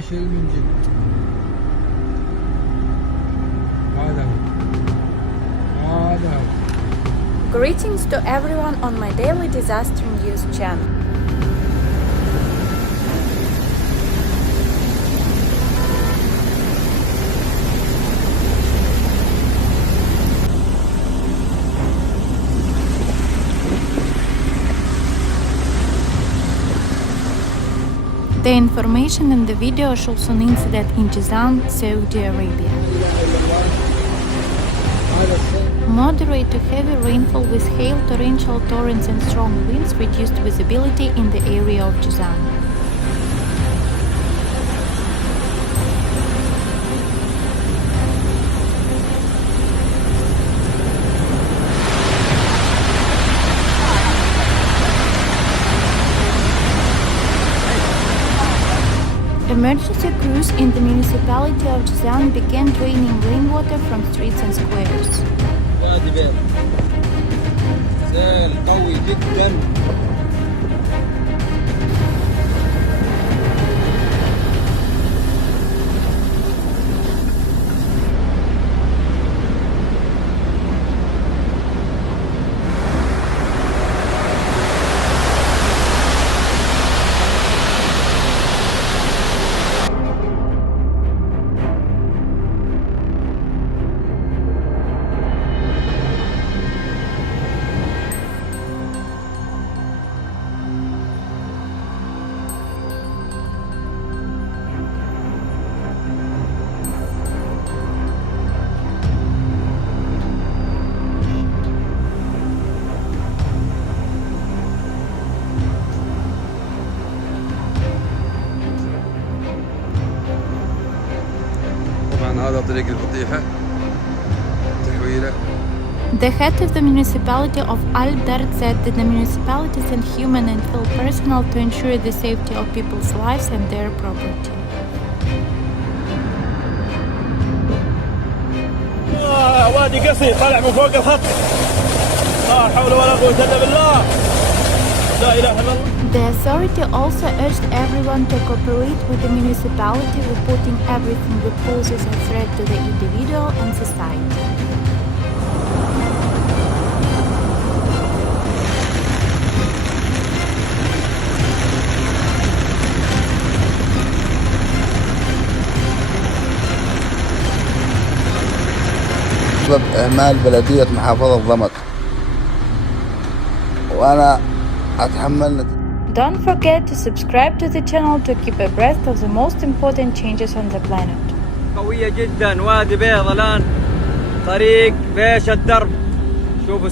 شيء من جد. هذا هو. Greetings to everyone on my daily disaster news channel. The information in the video shows an incident in Jizan, Saudi Arabia. Moderate to heavy rainfall with hail, torrential torrents and strong winds reduced visibility in the area of Jizan. Emergency crews in the municipality of Jizan began draining rainwater from streets and squares. divert. سيل قوي جدا. هذا طريق البطيخة تحويله. The head of the municipality of Darb said that the municipality sent human and field personnel to ensure the safety of people's lives and their property. وادي قصي طالع من فوق الخط. لا حول ولا قوة إلا بالله. لا إله إلا الله. The authority also urged everyone to cooperate with the municipality, reporting everything that poses a threat to the individual and society. بسبب إهمال بلدية محافظة ضمك وأنا أتحمل. Don't forget to subscribe to the channel to keep abreast of the most important changes on the planet. قوية جدا. وادي بيض الآن طريق بيش الدرب. شوفوا